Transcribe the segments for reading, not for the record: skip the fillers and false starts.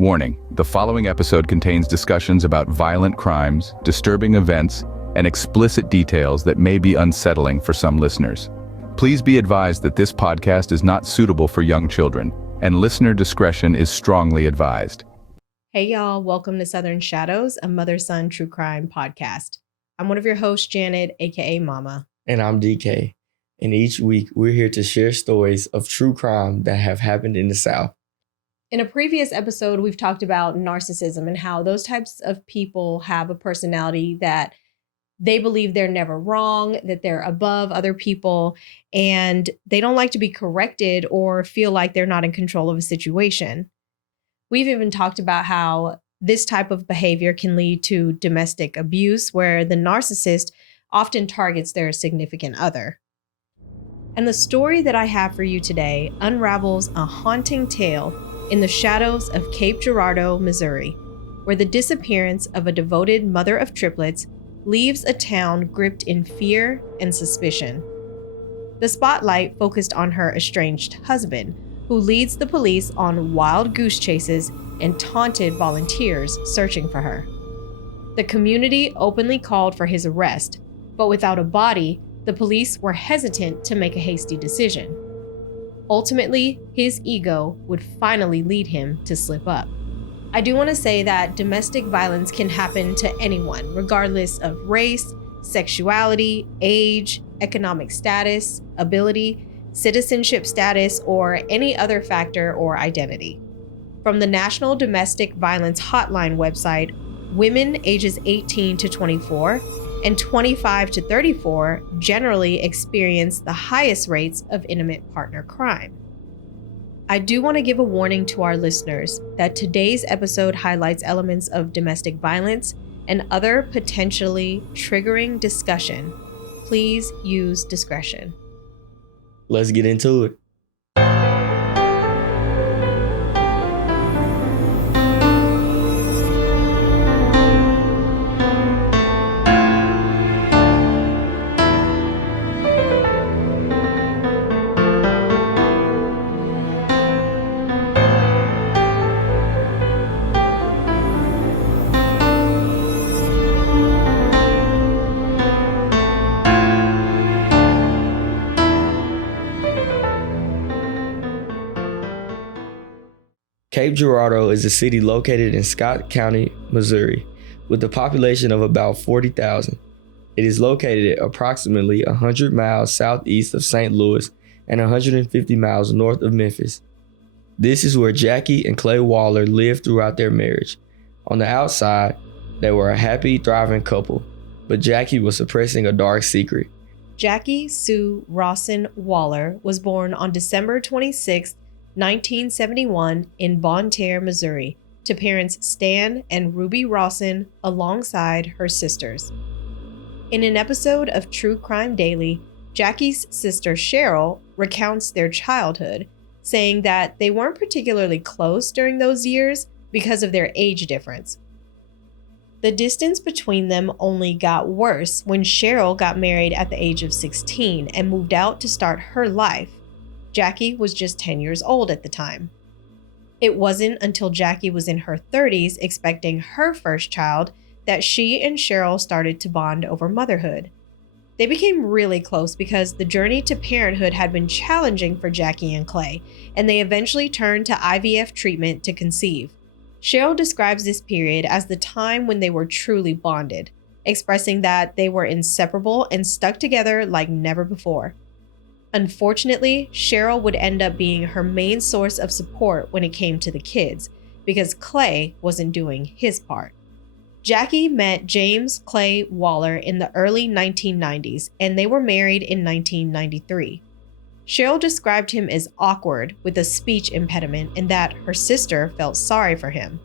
Warning, the following episode contains discussions about violent crimes, disturbing events, and explicit details that may be unsettling for some listeners. Please be advised that this podcast is not suitable for young children, and listener discretion is strongly advised. Hey y'all, welcome to Southern Shadows, a mother-son true crime podcast. I'm one of your hosts, Janet, aka Mama. And I'm DK. And each week, we're here to share stories of true crime that have happened in the South. In a previous episode, we've talked about narcissism and how those types of people have a personality that they believe they're never wrong, that they're above other people, and they don't like to be corrected or feel like they're not in control of a situation. We've even talked about how this type of behavior can lead to domestic abuse, where the narcissist often targets their significant other. And the story that I have for you today unravels a haunting tale in the shadows of Cape Girardeau, Missouri, where the disappearance of a devoted mother of triplets leaves a town gripped in fear and suspicion. The spotlight focused on her estranged husband, who leads the police on wild goose chases and taunted volunteers searching for her. The community openly called for his arrest, but without a body, the police were hesitant to make a hasty decision. Ultimately, his ego would finally lead him to slip up. I do want to say that domestic violence can happen to anyone, regardless of race, sexuality, age, economic status, ability, citizenship status, or any other factor or identity. From the National Domestic Violence Hotline website, women ages 18 to 24 and 25 to 34 generally experience the highest rates of intimate partner crime. I do want to give a warning to our listeners that today's episode highlights elements of domestic violence and other potentially triggering discussion. Please use discretion. Let's get into it. Cape Girardeau is a city located in Scott County, Missouri, with a population of about 40,000. It is located approximately 100 miles southeast of St. Louis and 150 miles north of Memphis. This is where Jacque and Clay Waller lived throughout their marriage. On the outside, they were a happy, thriving couple, but Jacque was suppressing a dark secret. Jacque Sue Rawson Waller was born on December 26, 1971 in Bonne Terre, Missouri, to parents Stan and Ruby Rawson alongside her sisters. In an episode of True Crime Daily, Jacque's sister Cheryl recounts their childhood, saying that they weren't particularly close during those years because of their age difference. The distance between them only got worse when Cheryl got married at the age of 16 and moved out to start her life. Jacque was just 10 years old at the time. It wasn't until Jacque was in her 30s expecting her first child that she and Cheryl started to bond over motherhood. They became really close because the journey to parenthood had been challenging for Jacque and Clay, and they eventually turned to IVF treatment to conceive. Cheryl describes this period as the time when they were truly bonded, expressing that they were inseparable and stuck together like never before. Unfortunately, Cheryl would end up being her main source of support when it came to the kids, because Clay wasn't doing his part. Jacque met James Clay Waller in the early 1990s, and they were married in 1993. Cheryl described him as awkward with a speech impediment and that her sister felt sorry for him.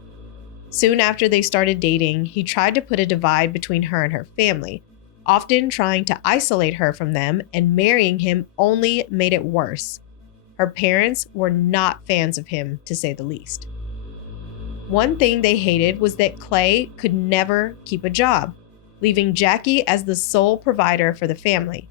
Soon after they started dating, he tried to put a divide between her and her family, often trying to isolate her from them, and marrying him only made it worse. Her parents were not fans of him, to say the least. One thing they hated was that Clay could never keep a job, leaving Jacque as the sole provider for the family.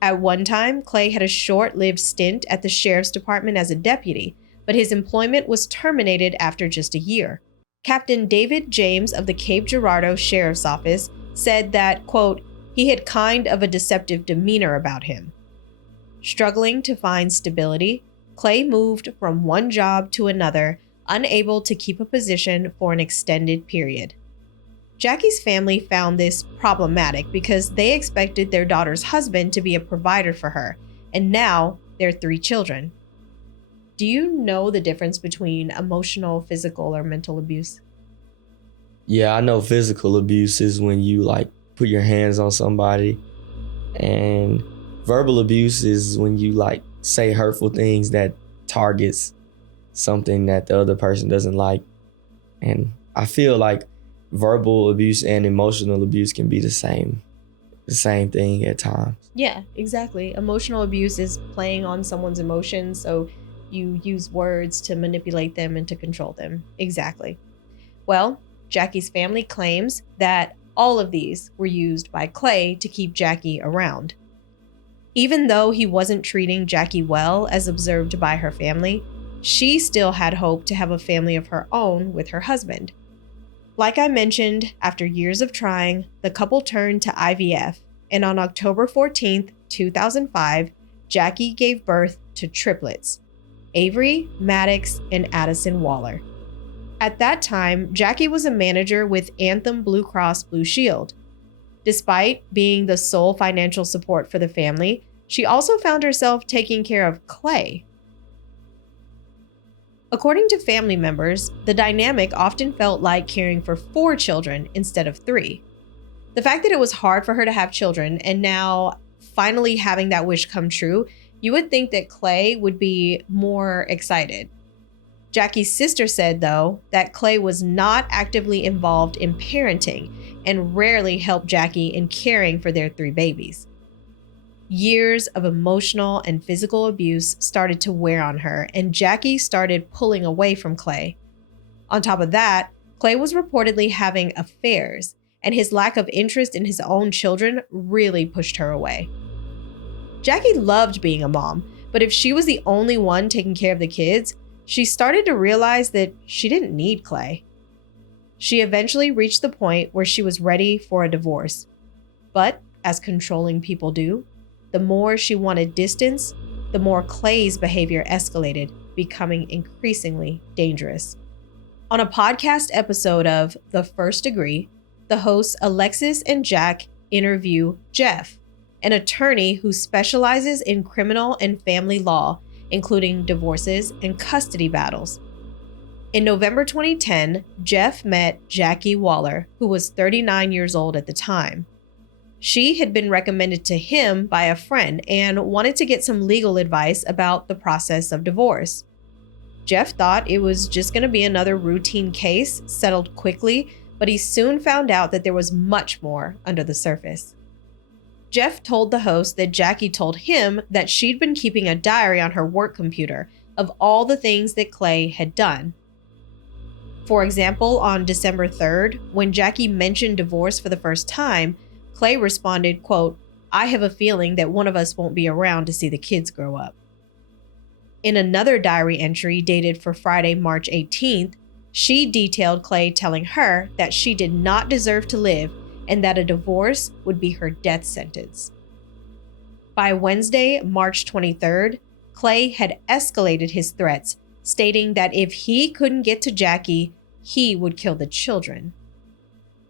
At one time, Clay had a short-lived stint at the sheriff's department as a deputy, but his employment was terminated after just a year. Captain David James of the Cape Girardeau Sheriff's Office said that, quote, he had kind of a deceptive demeanor about him. Struggling to find stability, Clay moved from one job to another, unable to keep a position for an extended period. Jackie's family found this problematic because they expected their daughter's husband to be a provider for her, and now their 3 children. Do you know the difference between emotional, physical, or mental abuse? Yeah, I know physical abuse is when you like put your hands on somebody, and verbal abuse is when you like say hurtful things that targets something that the other person doesn't like. And I feel like verbal abuse and emotional abuse can be the same thing at times. Yeah, exactly. Emotional abuse is playing on someone's emotions, so you use words to manipulate them and to control them. Exactly. Well, Jackie's family claims that all of these were used by Clay to keep Jacque around. Even though he wasn't treating Jacque well, as observed by her family, she still had hope to have a family of her own with her husband. Like I mentioned, after years of trying, the couple turned to IVF, and on October 14th, 2005, Jacque gave birth to triplets, Avery, Maddox, and Addison Waller. At that time, Jacque was a manager with Anthem Blue Cross Blue Shield. Despite being the sole financial support for the family, she also found herself taking care of Clay. According to family members, the dynamic often felt like caring for 4 children instead of 3. The fact that it was hard for her to have children and now finally having that wish come true, you would think that Clay would be more excited. Jackie's sister said, though, that Clay was not actively involved in parenting and rarely helped Jacque in caring for their 3 babies. Years of emotional and physical abuse started to wear on her, and Jacque started pulling away from Clay. On top of that, Clay was reportedly having affairs, and his lack of interest in his own children really pushed her away. Jacque loved being a mom, but if she was the only one taking care of the kids, she started to realize that she didn't need Clay. She eventually reached the point where she was ready for a divorce. But, as controlling people do, the more she wanted distance, the more Clay's behavior escalated, becoming increasingly dangerous. On a podcast episode of The First Degree, the hosts Alexis and Jack interview Jeff, an attorney who specializes in criminal and family law, including divorces and custody battles. In November 2010, Jeff met Jacque Waller, who was 39 years old at the time. She had been recommended to him by a friend and wanted to get some legal advice about the process of divorce. Jeff thought it was just going to be another routine case, settled quickly, but he soon found out that there was much more under the surface. Jeff told the host that Jacque told him that she'd been keeping a diary on her work computer of all the things that Clay had done. For example, on December 3rd, when Jacque mentioned divorce for the first time, Clay responded, quote, "I have a feeling that one of us won't be around to see the kids grow up." In another diary entry dated for Friday, March 18th, she detailed Clay telling her that she did not deserve to live and that a divorce would be her death sentence. By Wednesday, March 23rd, Clay had escalated his threats, stating that if he couldn't get to Jacque, he would kill the children.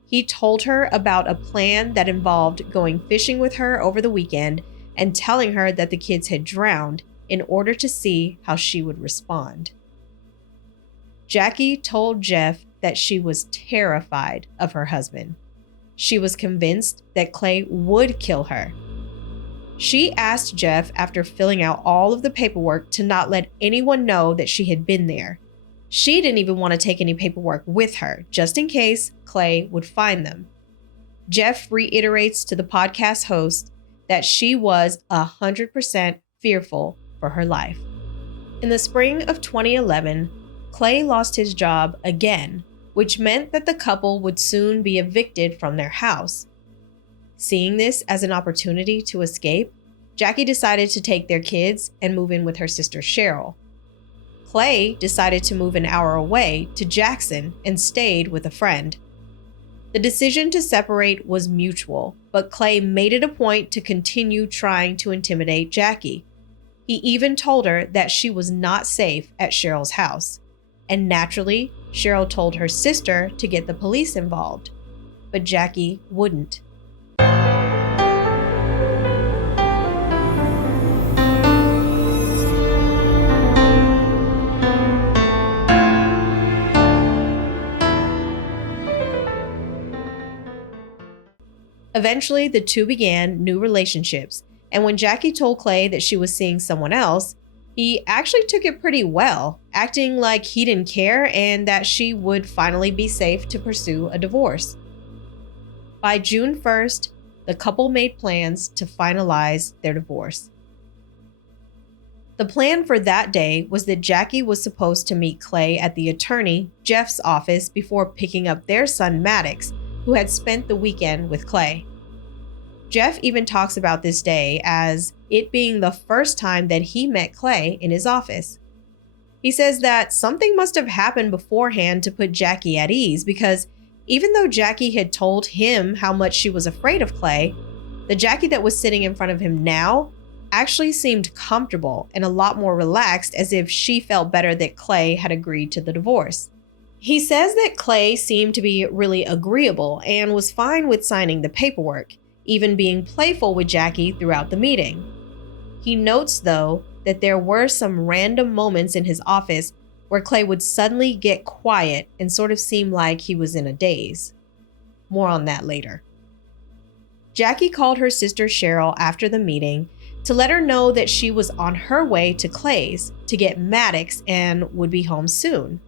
He told her about a plan that involved going fishing with her over the weekend and telling her that the kids had drowned in order to see how she would respond. Jacque told Jeff that she was terrified of her husband. She was convinced that Clay would kill her. She asked Jeff, after filling out all of the paperwork, to not let anyone know that she had been there. She didn't even want to take any paperwork with her, just in case Clay would find them. Jeff reiterates to the podcast host that she was 100% fearful for her life. In the spring of 2011, Clay lost his job again, which meant that the couple would soon be evicted from their house. Seeing this as an opportunity to escape, Jacque decided to take their kids and move in with her sister Cheryl. Clay decided to move an hour away to Jackson and stayed with a friend. The decision to separate was mutual, but Clay made it a point to continue trying to intimidate Jacque. He even told her that she was not safe at Cheryl's house. And naturally, Cheryl told her sister to get the police involved. But Jacque wouldn't. Eventually, the two began new relationships, and when Jacque told Clay that she was seeing someone else, he actually took it pretty well, acting like he didn't care and that she would finally be safe to pursue a divorce. By June 1st, the couple made plans to finalize their divorce. The plan for that day was that Jacque was supposed to meet Clay at the attorney, Jeff's office before picking up their son, Maddox, who had spent the weekend with Clay. Jeff even talks about this day as it being the first time that he met Clay in his office. He says that something must have happened beforehand to put Jacque at ease because even though Jacque had told him how much she was afraid of Clay, the Jacque that was sitting in front of him now actually seemed comfortable and a lot more relaxed, as if she felt better that Clay had agreed to the divorce. He says that Clay seemed to be really agreeable and was fine with signing the paperwork, even being playful with Jacque throughout the meeting. He notes, though, that there were some random moments in his office where Clay would suddenly get quiet and sort of seem like he was in a daze. More on that later. Jacque called her sister Cheryl after the meeting to let her know that she was on her way to Clay's to get Maddox and would be home soon.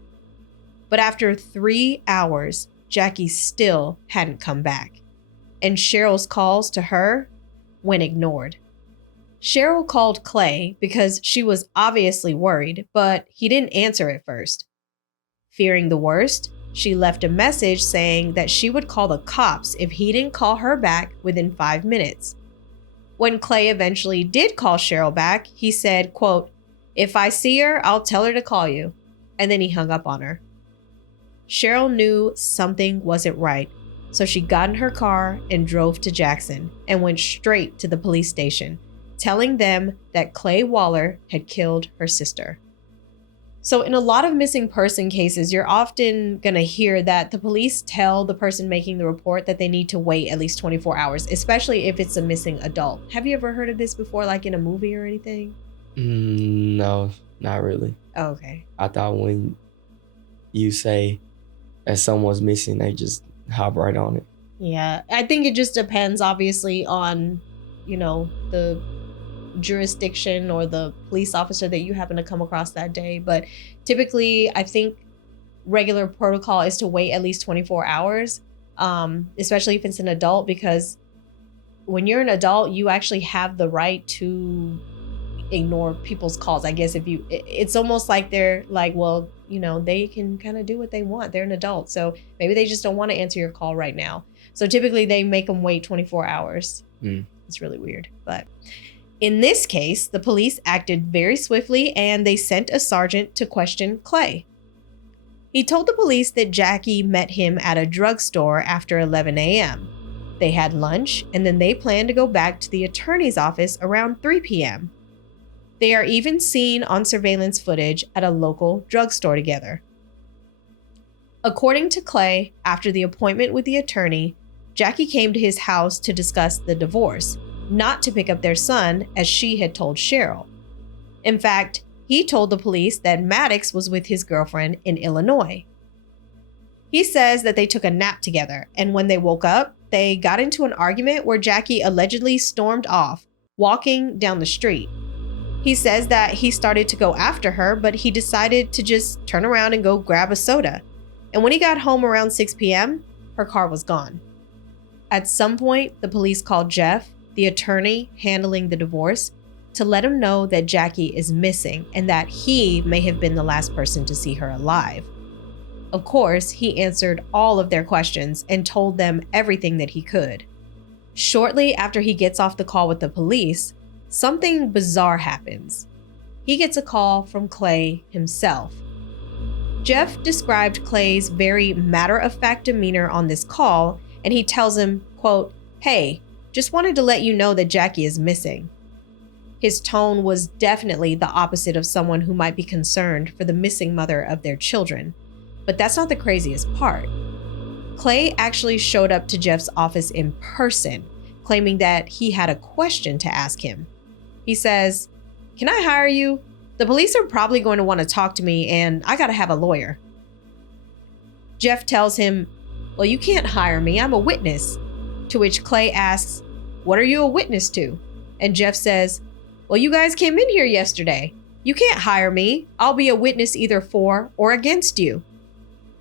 But after 3 hours, Jacque still hadn't come back, and Cheryl's calls to her went ignored. Cheryl called Clay because she was obviously worried, but he didn't answer at first. Fearing the worst, she left a message saying that she would call the cops if he didn't call her back within 5 minutes. When Clay eventually did call Cheryl back, he said, quote, "If I see her, I'll tell her to call you." And then he hung up on her. Cheryl knew something wasn't right, so she got in her car and drove to Jackson and went straight to the police station, telling them that Clay Waller had killed her sister. So in a lot of missing person cases, you're often going to hear that the police tell the person making the report that they need to wait at least 24 hours, especially if it's a missing adult. Have you ever heard of this before, like in a movie or anything? No, not really. Oh, okay. I thought when you say that someone's missing, they just hop right on it. Yeah, I think it just depends, obviously, on, the jurisdiction or the police officer that you happen to come across that day. But typically, I think regular protocol is to wait at least 24 hours, especially if it's an adult, because when you're an adult, you actually have the right to ignore people's calls. I guess it's almost like they're like, well, they can kind of do what they want. They're an adult. So maybe they just don't want to answer your call right now. So typically they make them wait 24 hours. It's really weird. But in this case, the police acted very swiftly and they sent a sergeant to question Clay. He told the police that Jacque met him at a drugstore after 11 a.m. They had lunch and then they planned to go back to the attorney's office around 3 p.m. They are even seen on surveillance footage at a local drugstore together. According to Clay, after the appointment with the attorney, Jacque came to his house to discuss the divorce, not to pick up their son as she had told Cheryl. In fact, he told the police that Maddox was with his girlfriend in Illinois. He says that they took a nap together, and when they woke up, they got into an argument where Jacque allegedly stormed off, walking down the street. He says that he started to go after her, but he decided to just turn around and go grab a soda. And when he got home around 6 p.m., her car was gone. At some point, the police called Jeff, the attorney handling the divorce, to let him know that Jacque is missing and that he may have been the last person to see her alive. Of course, he answered all of their questions and told them everything that he could. Shortly after he gets off the call with the police, something bizarre happens. he gets a call from Clay himself. Jeff described Clay's very matter-of-fact demeanor on this call, and he tells him, quote, "Hey, just wanted to let you know that Jacque is missing." His tone was definitely the opposite of someone who might be concerned for the missing mother of their children. But that's not the craziest part. Clay actually showed up to Jeff's office in person, claiming that he had a question to ask him. He says, "Can I hire you? The police are probably going to want to talk to me, and I gotta have a lawyer." Jeff tells him, "Well, you can't hire me, I'm a witness." To which Clay asks, "What are you a witness to?" And Jeff says, "Well, you guys came in here yesterday. You can't hire me. I'll be a witness either for or against you."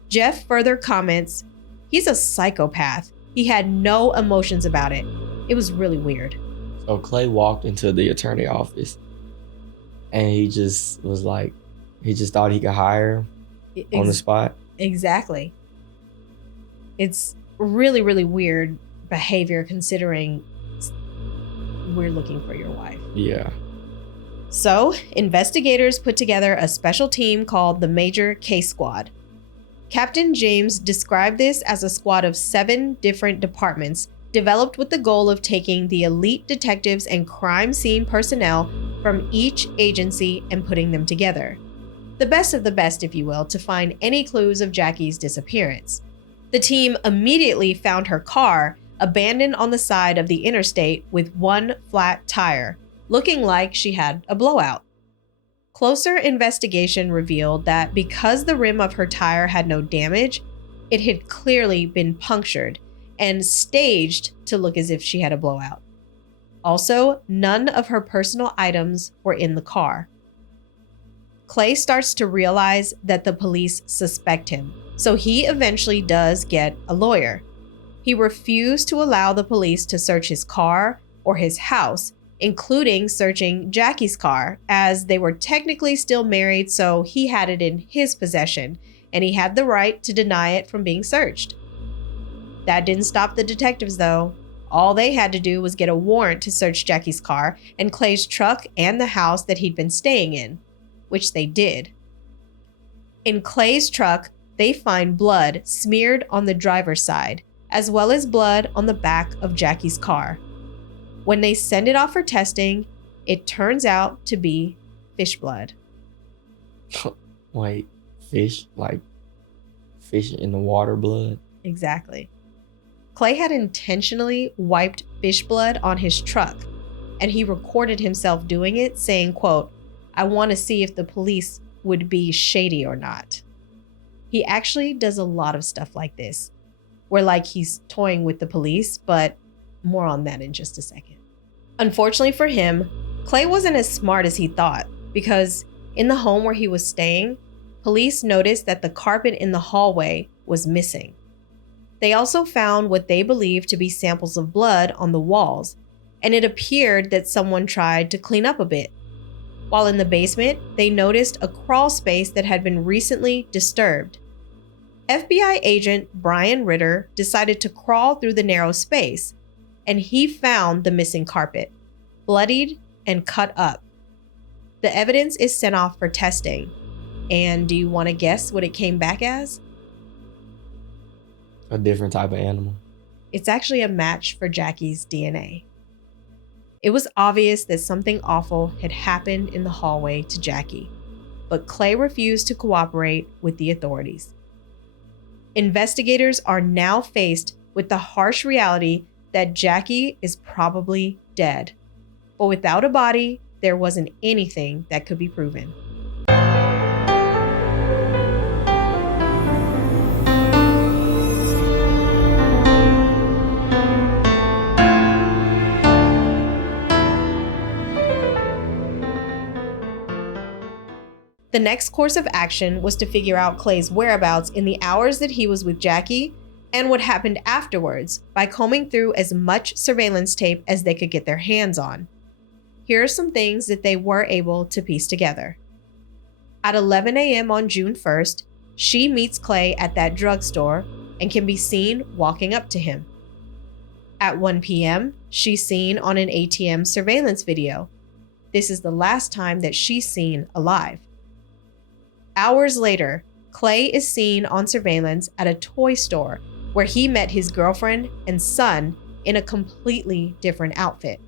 Jeff further comments, "He's a psychopath. He had no emotions about it. It was really weird." So Clay walked into the attorney office and he just was like, he just thought he could hire him on the spot. Exactly. It's really, really weird behavior considering we're looking for your wife. Yeah. So, investigators put together a special team called the Major Case Squad. Captain James described this as a squad of 7 different departments developed with the goal of taking the elite detectives and crime scene personnel from each agency and putting them together. The best of the best, if you will, to find any clues of Jacque's disappearance. The team immediately found her car abandoned on the side of the interstate with one flat tire, looking like she had a blowout. Closer investigation revealed that because the rim of her tire had no damage, it had clearly been punctured and staged to look as if she had a blowout. Also, none of her personal items were in the car. Clay starts to realize that the police suspect him, so he eventually does get a lawyer. He refused to allow the police to search his car or his house, including searching Jacque's car, as they were technically still married, so he had it in his possession, and he had the right to deny it from being searched. That didn't stop the detectives, though. All they had to do was get a warrant to search Jacque's car and Clay's truck and the house that he'd been staying in, which they did. In Clay's truck, they find blood smeared on the driver's side, as well as blood on the back of Jacque's car. When they send it off for testing, it turns out to be fish blood. Wait, fish? Like fish in the water blood? Exactly. Clay had intentionally wiped fish blood on his truck, and he recorded himself doing it, saying, quote, "I want to see if the police would be shady or not." He actually does a lot of stuff like this, where like he's toying with the police, but more on that in just a second. Unfortunately for him, Clay wasn't as smart as he thought, because in the home where he was staying, police noticed that the carpet in the hallway was missing. They also found what they believed to be samples of blood on the walls, and it appeared that someone tried to clean up a bit. While in the basement, they noticed a crawl space that had been recently disturbed. FBI agent Brian Ritter decided to crawl through the narrow space, and he found the missing carpet, bloodied and cut up. The evidence is sent off for testing. And do you want to guess what it came back as? A different type of animal. It's actually a match for Jacque's DNA. It was obvious that something awful had happened in the hallway to Jacque, but Clay refused to cooperate with the authorities. Investigators are now faced with the harsh reality that Jacque is probably dead. But without a body, there wasn't anything that could be proven. The next course of action was to figure out Clay's whereabouts in the hours that he was with Jacque and what happened afterwards by combing through as much surveillance tape as they could get their hands on. Here are some things that they were able to piece together. At 11 a.m. on June 1st, she meets Clay at that drugstore and can be seen walking up to him. At 1 p.m., she's seen on an ATM surveillance video. this is the last time that she's seen alive. Hours later, Clay is seen on surveillance at a toy store where he met his girlfriend and son in a completely different outfit.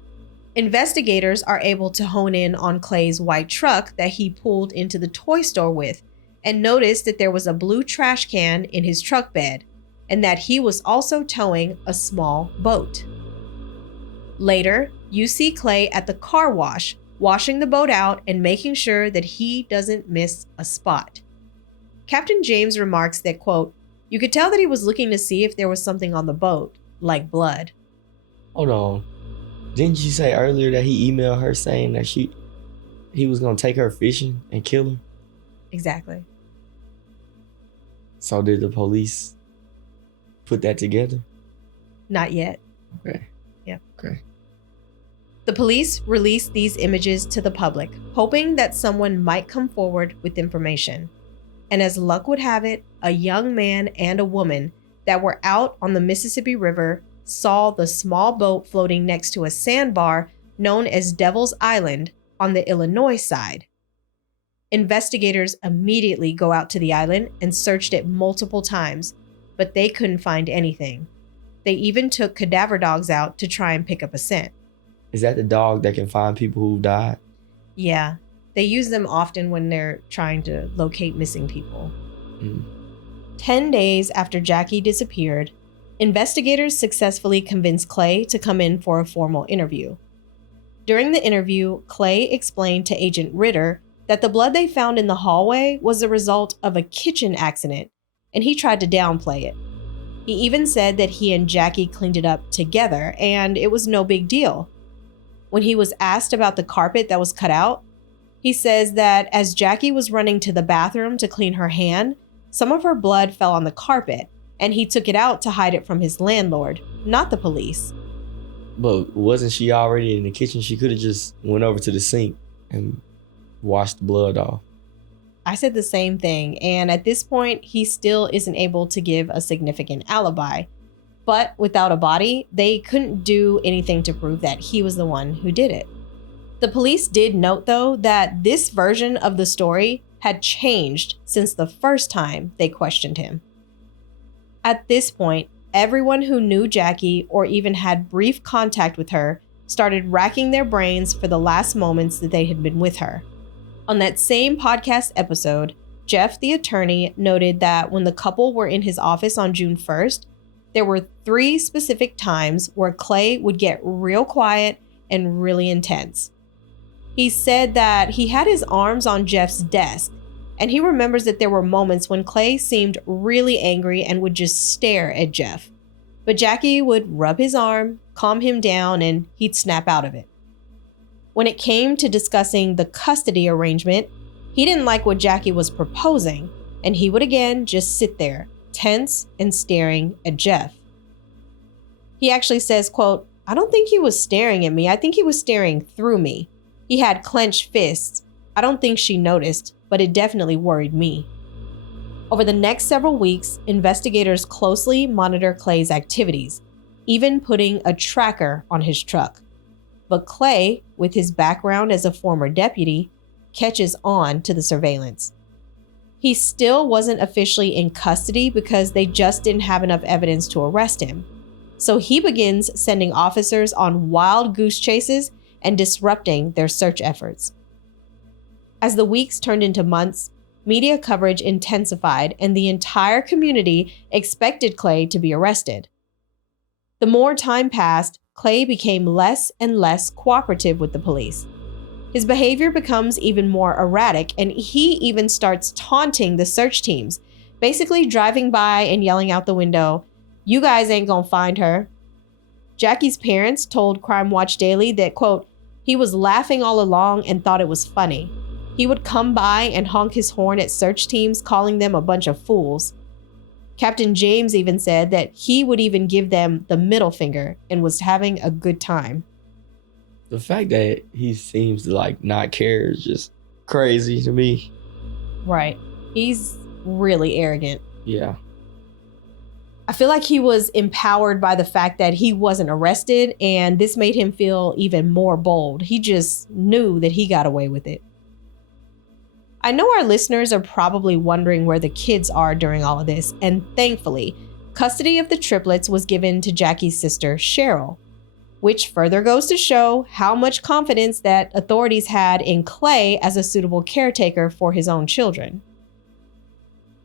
Investigators are able to hone in on Clay's white truck that he pulled into the toy store with and noticed that there was a blue trash can in his truck bed and that he was also towing a small boat. Later, you see Clay at the car wash, washing the boat out and making sure that he doesn't miss a spot. Captain James remarks that, quote, "You could tell that he was looking to see if there was something on the boat, like blood." Hold on. Didn't you say earlier that he emailed her saying that he was gonna take her fishing and kill her? Exactly. So did the police put that together? Not yet. Okay. Yep. Okay. The police released these images to the public, hoping that someone might come forward with information. And as luck would have it, a young man and a woman that were out on the Mississippi River saw the small boat floating next to a sandbar known as Devil's Island on the Illinois side. Investigators immediately go out to the island and searched it multiple times, but they couldn't find anything. They even took cadaver dogs out to try and pick up a scent. Is that the dog that can find people who died? Yeah, they use them often when they're trying to locate missing people. 10 days after Jacque disappeared, investigators successfully convinced Clay to come in for a formal interview. During the interview, Clay explained to Agent Ritter that the blood they found in the hallway was the result of a kitchen accident, and he tried to downplay it. He even said that he and Jacque cleaned it up together, and it was no big deal. When he was asked about the carpet that was cut out, he says that as Jacque was running to the bathroom to clean her hand, some of her blood fell on the carpet, and he took it out to hide it from his landlord, not the police. But wasn't she already in the kitchen? She could have just went over to the sink and washed the blood off. I said the same thing, and at this point, he still isn't able to give a significant alibi. But without a body, they couldn't do anything to prove that he was the one who did it. The police did note, though, that this version of the story had changed since the first time they questioned him. At this point, everyone who knew Jacque or even had brief contact with her started racking their brains for the last moments that they had been with her. On that same podcast episode, Jeff, the attorney, noted that when the couple were in his office on June 1st, there were 3 specific times where Clay would get real quiet and really intense. He said that he had his arms on Jeff's desk, and he remembers that there were moments when Clay seemed really angry and would just stare at Jeff. But Jacque would rub his arm, calm him down, and he'd snap out of it. When it came to discussing the custody arrangement, he didn't like what Jacque was proposing, and he would again just sit there, tense and staring at Jeff. He actually says, quote, "I don't think he was staring at me. I think he was staring through me. He had clenched fists. I don't think she noticed, but it definitely worried me." Over the next several weeks, investigators closely monitor Clay's activities, even putting a tracker on his truck. But Clay, with his background as a former deputy, catches on to the surveillance. He still wasn't officially in custody because they just didn't have enough evidence to arrest him. So he begins sending officers on wild goose chases and disrupting their search efforts. As the weeks turned into months, media coverage intensified and the entire community expected Clay to be arrested. The more time passed, Clay became less and less cooperative with the police. His behavior becomes even more erratic, and he even starts taunting the search teams, basically driving by and yelling out the window, "You guys ain't gonna find her." Jacque's parents told Crime Watch Daily that, quote, "He was laughing all along and thought it was funny. He would come by and honk his horn at search teams, calling them a bunch of fools." Captain James even said that he would even give them the middle finger and was having a good time. The fact that he seems to like not care is just crazy to me. Right. He's really arrogant. Yeah. I feel like he was empowered by the fact that he wasn't arrested, and this made him feel even more bold. He just knew that he got away with it. I know our listeners are probably wondering where the kids are during all of this, and thankfully, custody of the triplets was given to Jacque's sister, Cheryl, which further goes to show how much confidence that authorities had in Clay as a suitable caretaker for his own children.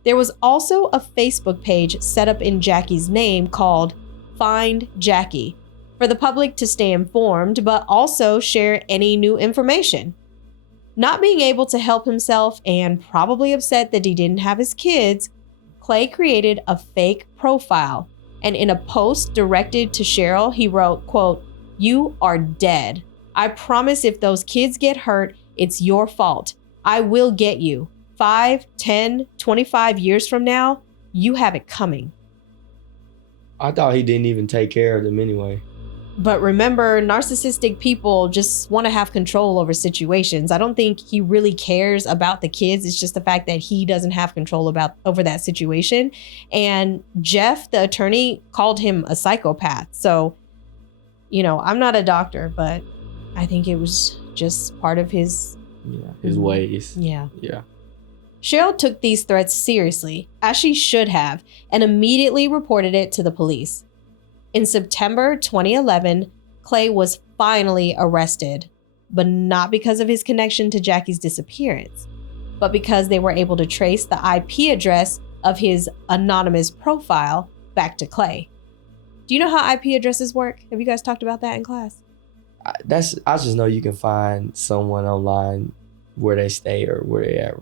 There was also a Facebook page set up in Jacque's name called Find Jacque for the public to stay informed, but also share any new information. Not being able to help himself and probably upset that he didn't have his kids, Clay created a fake profile, and in a post directed to Cheryl, he wrote, quote, "You are dead. I promise if those kids get hurt, it's your fault. I will get you. 5, 10, 25 years from now, you have it coming." I thought he didn't even take care of them anyway. But remember, narcissistic people just want to have control over situations. I don't think he really cares about the kids. It's just the fact that he doesn't have control over that situation. And Jeff, the attorney, called him a psychopath. So, I'm not a doctor, but I think it was just part of his ways. Yeah. Yeah. Cheryl took these threats seriously, as she should have, and immediately reported it to the police. In September 2011, Clay was finally arrested, but not because of his connection to Jacque's disappearance, but because they were able to trace the IP address of his anonymous profile back to Clay. Do you know how IP addresses work? Have you guys talked about that in class? I just know you can find someone online where they stay or where they at.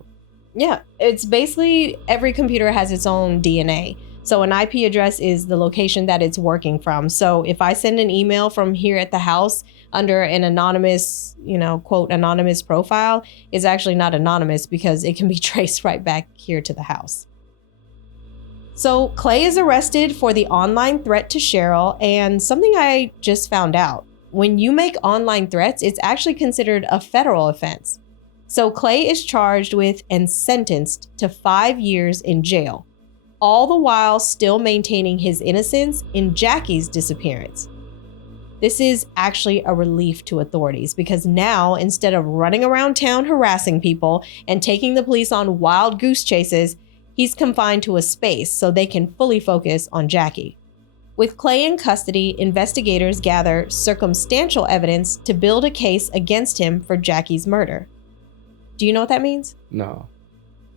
Yeah, it's basically every computer has its own DNA. So an IP address is the location that it's working from. So if I send an email from here at the house under an anonymous, quote, anonymous profile, it's actually not anonymous because it can be traced right back here to the house. So Clay is arrested for the online threat to Cheryl, and something I just found out. When you make online threats, it's actually considered a federal offense. So Clay is charged with and sentenced to 5 years in jail, all the while still maintaining his innocence in Jacque's disappearance. This is actually a relief to authorities because now, instead of running around town harassing people and taking the police on wild goose chases, he's confined to a space so they can fully focus on Jacque. With Clay in custody, investigators gather circumstantial evidence to build a case against him for Jacque's murder. Do you know what that means? No.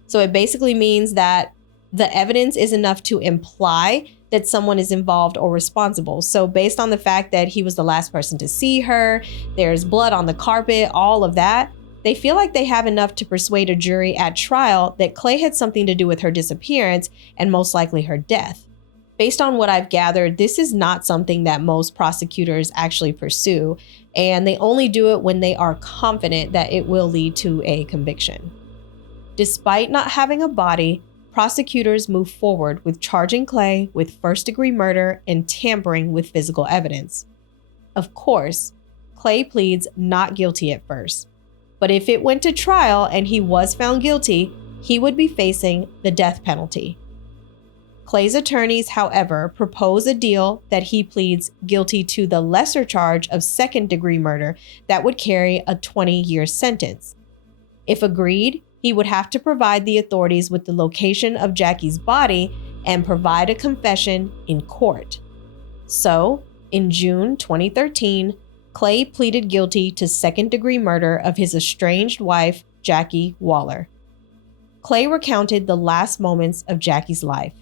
So it basically means that the evidence is enough to imply that someone is involved or responsible. So based on the fact that he was the last person to see her, there's blood on the carpet, all of that, they feel like they have enough to persuade a jury at trial that Clay had something to do with her disappearance and most likely her death. Based on what I've gathered, this is not something that most prosecutors actually pursue, and they only do it when they are confident that it will lead to a conviction. Despite not having a body, prosecutors move forward with charging Clay with first-degree murder and tampering with physical evidence. Of course, Clay pleads not guilty at first, but if it went to trial and he was found guilty, he would be facing the death penalty. Clay's attorneys, however, propose a deal that he pleads guilty to the lesser charge of second-degree murder that would carry a 20-year sentence. If agreed, he would have to provide the authorities with the location of Jacque's body and provide a confession in court. So, in June 2013, Clay pleaded guilty to second-degree murder of his estranged wife, Jacque Waller. Clay recounted the last moments of Jacque's life.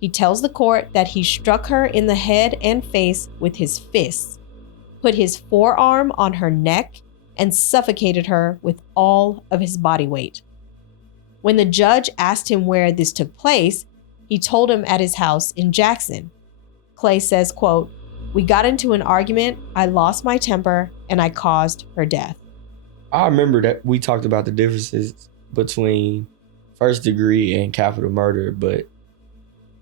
He tells the court that he struck her in the head and face with his fists, put his forearm on her neck, and suffocated her with all of his body weight. When the judge asked him where this took place, he told him at his house in Jackson. Clay says, quote, "We got into an argument, I lost my temper, and I caused her death." I remember that we talked about the differences between first degree and capital murder, but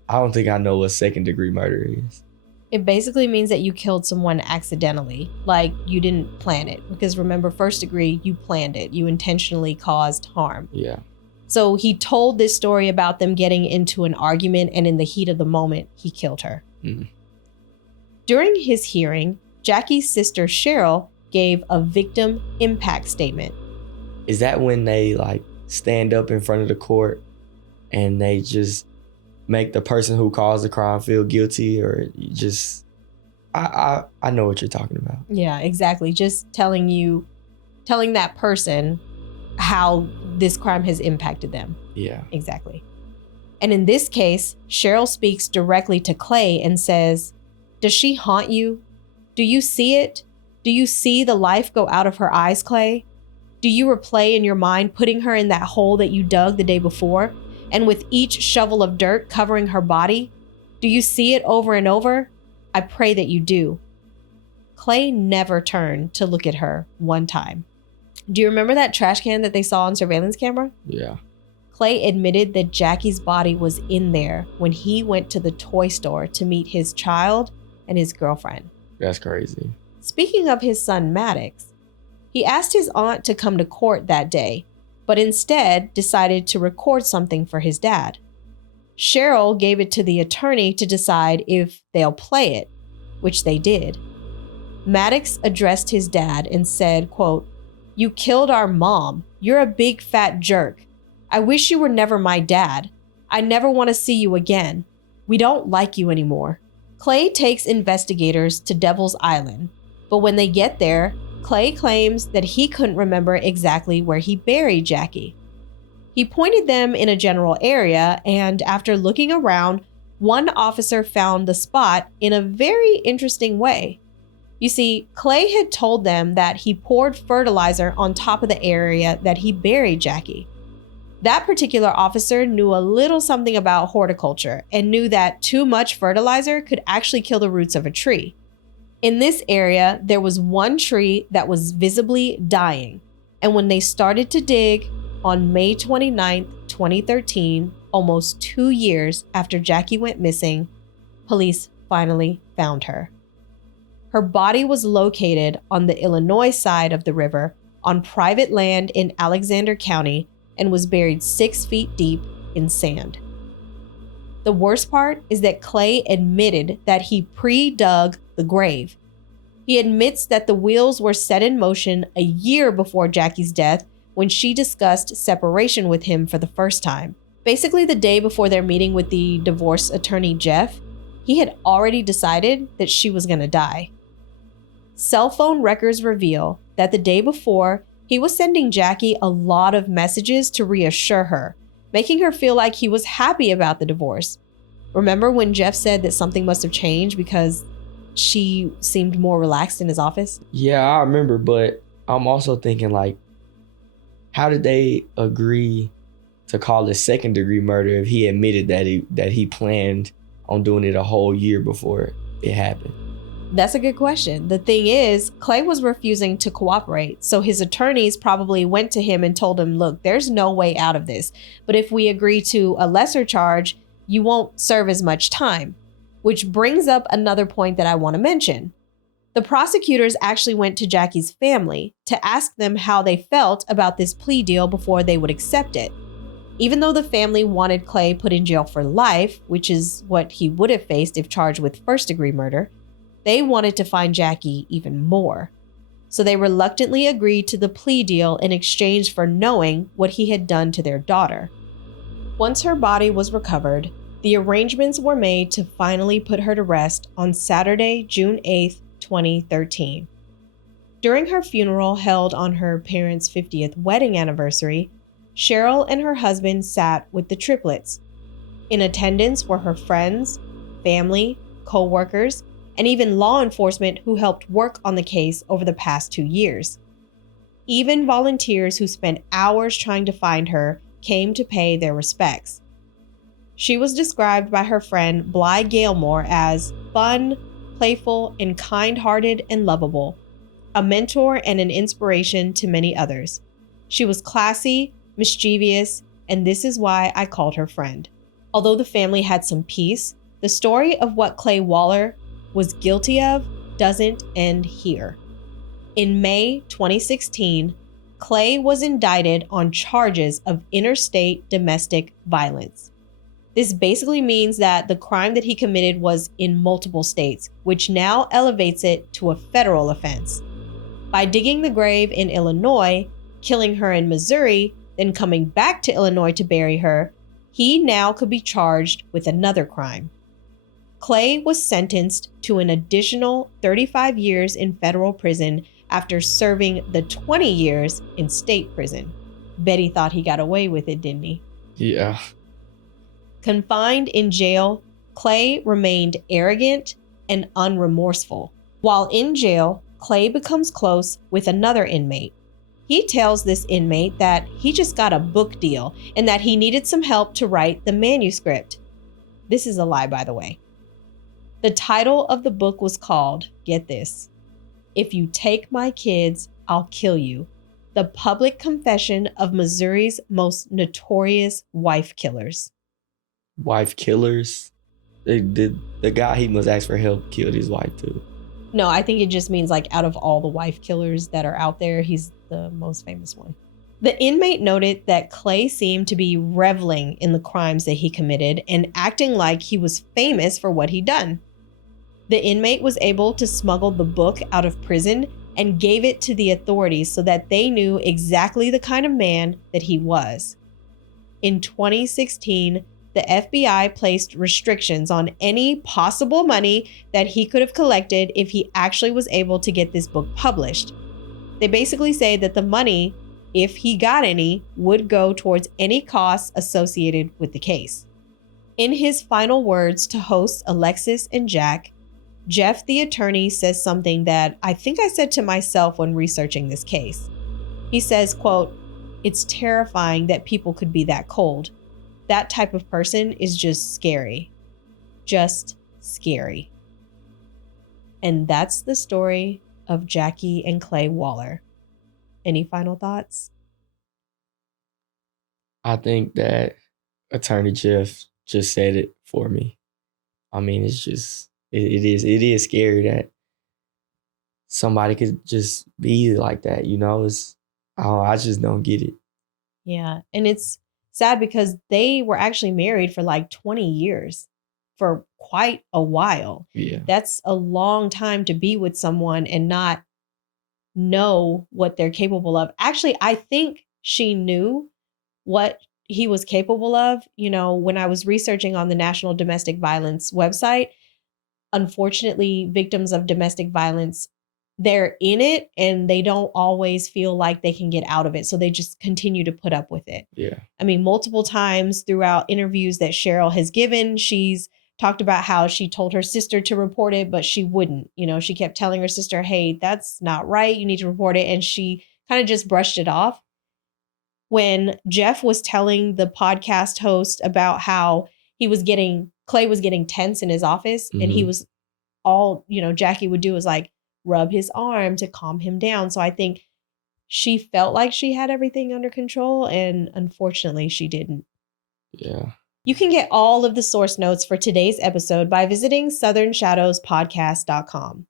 I don't think I know what second degree murder is. It basically means that you killed someone accidentally, like you didn't plan it. Because remember, first degree, you planned it. You intentionally caused harm. Yeah. So he told this story about them getting into an argument, and in the heat of the moment, he killed her. Mm. During his hearing, Jackie's sister Cheryl gave a victim impact statement. Is that when they like stand up in front of the court and they just make the person who caused the crime feel guilty, or you just I know what you're talking about. Yeah, exactly. Just telling that person how this crime has impacted them. Yeah. Exactly. And in this case, Cheryl speaks directly to Clay and says, "Does she haunt you? Do you see it? Do you see the life go out of her eyes, Clay? Do you replay in your mind putting her in that hole that you dug the day before, and with each shovel of dirt covering her body? Do you see it over and over? I pray that you do." Clay never turned to look at her one time. Do you remember that trash can that they saw on surveillance camera? Yeah. Clay admitted that Jackie's body was in there when he went to the toy store to meet his child and his girlfriend. That's crazy. Speaking of his son Maddox, he asked his aunt to come to court that day, but instead decided to record something for his dad. Cheryl gave it to the attorney to decide if they'll play it, which they did. Maddox addressed his dad and said, quote, "You killed our mom. You're a big fat jerk. I wish you were never my dad. I never want to see you again. We don't like you anymore." Clay takes investigators to Devil's Island, but when they get there, Clay claims that he couldn't remember exactly where he buried Jackie. He pointed them in a general area, and after looking around, one officer found the spot in a very interesting way. You see, Clay had told them that he poured fertilizer on top of the area that he buried Jackie. That particular officer knew a little something about horticulture and knew that too much fertilizer could actually kill the roots of a tree. In this area, there was one tree that was visibly dying, and when they started to dig on May 29th, 2013, almost 2 years after Jackie went missing, police finally found her. Her body was located on the Illinois side of the river on private land in Alexander County and was buried 6 feet deep in sand. The worst part is that Clay admitted that he pre-dug the grave. He admits that the wheels were set in motion a year before Jackie's death when she discussed separation with him for the first time. Basically, the day before their meeting with the divorce attorney Jeff, he had already decided that she was going to die. Cell phone records reveal that the day before, he was sending Jackie a lot of messages to reassure her, making her feel like he was happy about the divorce. Remember when Jeff said that something must have changed because she seemed more relaxed in his office? Yeah, I remember, but I'm also thinking like, how did they agree to call it second-degree murder if he admitted that he planned on doing it a whole year before it happened? That's a good question. The thing is, Clay was refusing to cooperate, so his attorneys probably went to him and told him, look, there's no way out of this, but if we agree to a lesser charge, you won't serve as much time. Which brings up another point that I want to mention. The prosecutors actually went to Jackie's family to ask them how they felt about this plea deal before they would accept it. Even though the family wanted Clay put in jail for life, which is what he would have faced if charged with first-degree murder, they wanted to find Jackie even more. So they reluctantly agreed to the plea deal in exchange for knowing what he had done to their daughter. Once her body was recovered, the arrangements were made to finally put her to rest on Saturday, June 8th, 2013. During her funeral held on her parents' 50th wedding anniversary, Cheryl and her husband sat with the triplets. In attendance were her friends, family, co-workers, and even law enforcement who helped work on the case over the past 2 years. Even volunteers who spent hours trying to find her came to pay their respects. She was described by her friend Bly Gailmore as fun, playful, and kind-hearted and lovable, a mentor and an inspiration to many others. She was classy, mischievous, and this is why I called her friend. Although the family had some peace, the story of what Clay Waller was guilty of doesn't end here. In May 2016, Clay was indicted on charges of interstate domestic violence. This basically means that the crime that he committed was in multiple states, which now elevates it to a federal offense. By digging the grave in Illinois, killing her in Missouri, then coming back to Illinois to bury her, he now could be charged with another crime. Clay was sentenced to an additional 35 years in federal prison after serving the 20 years in state prison. Bet he thought he got away with it, didn't he? Yeah. Confined in jail, Clay remained arrogant and unremorseful. While in jail, Clay becomes close with another inmate. He tells this inmate that he just got a book deal and that he needed some help to write the manuscript. This is a lie, by the way. The title of the book was called, get this, If You Take My Kids, I'll Kill You. The Public Confession of Missouri's Most Notorious Wife Killers. Wife killers? The guy, he must ask for help, killed his wife too. No, I think it just means like out of all the wife killers that are out there, he's the most famous one. The inmate noted that Clay seemed to be reveling in the crimes that he committed and acting like he was famous for what he'd done. The inmate was able to smuggle the book out of prison and gave it to the authorities so that they knew exactly the kind of man that he was. In 2016, the FBI placed restrictions on any possible money that he could have collected if he actually was able to get this book published. They basically say that the money, if he got any, would go towards any costs associated with the case. In his final words to hosts Alexis and Jacque, Jeff, the attorney, says something that I think I said to myself when researching this case. He says, quote, "It's terrifying that people could be that cold. That type of person is just scary. Just scary." And that's the story of Jacque and Clay Waller. Any final thoughts? I think that Attorney Jeff just said it for me. I mean, it's just, it is scary that somebody could just be like that, you know? I just don't get it. Yeah, and it's sad because they were actually married for like 20 years, for quite a while. Yeah. That's a long time to be with someone and not know what they're capable of. Actually, I think she knew what he was capable of. You know, when I was researching on the National Domestic Violence website, unfortunately, victims of domestic violence, they're in it and they don't always feel like they can get out of it. So they just continue to put up with it. Yeah. I mean, multiple times throughout interviews that Cheryl has given, she's talked about how she told her sister to report it, but she wouldn't. You know, she kept telling her sister, hey, that's not right. You need to report it. And she kind of just brushed it off. When Jeff was telling the podcast host about how Clay was getting tense in his office, and he was all, Jacque would do was like rub his arm to calm him down. So I think she felt like she had everything under control, and unfortunately she didn't. Yeah. You can get all of the source notes for today's episode by visiting southernshadowspodcast.com.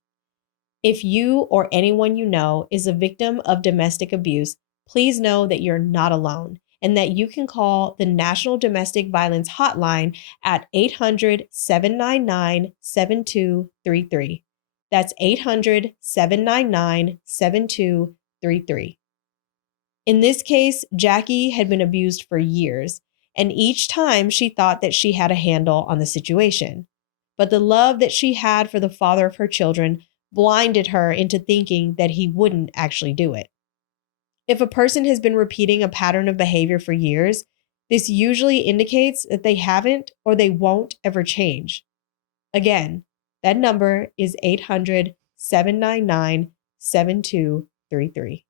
If you or anyone you know is a victim of domestic abuse, please know that you're not alone and that you can call the National Domestic Violence Hotline at 800-799-7233. That's 800-799-7233. In this case, Jacque had been abused for years, and each time she thought that she had a handle on the situation. But the love that she had for the father of her children blinded her into thinking that he wouldn't actually do it. If a person has been repeating a pattern of behavior for years, this usually indicates that they haven't or they won't ever change. Again, that number is 800-799-7233.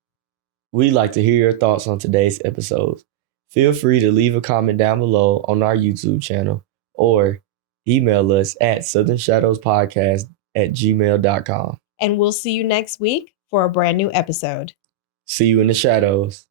We'd like to hear your thoughts on today's episode. Feel free to leave a comment down below on our YouTube channel or email us at southernshadowspodcast@gmail.com. And we'll see you next week for a brand new episode. See you in the shadows.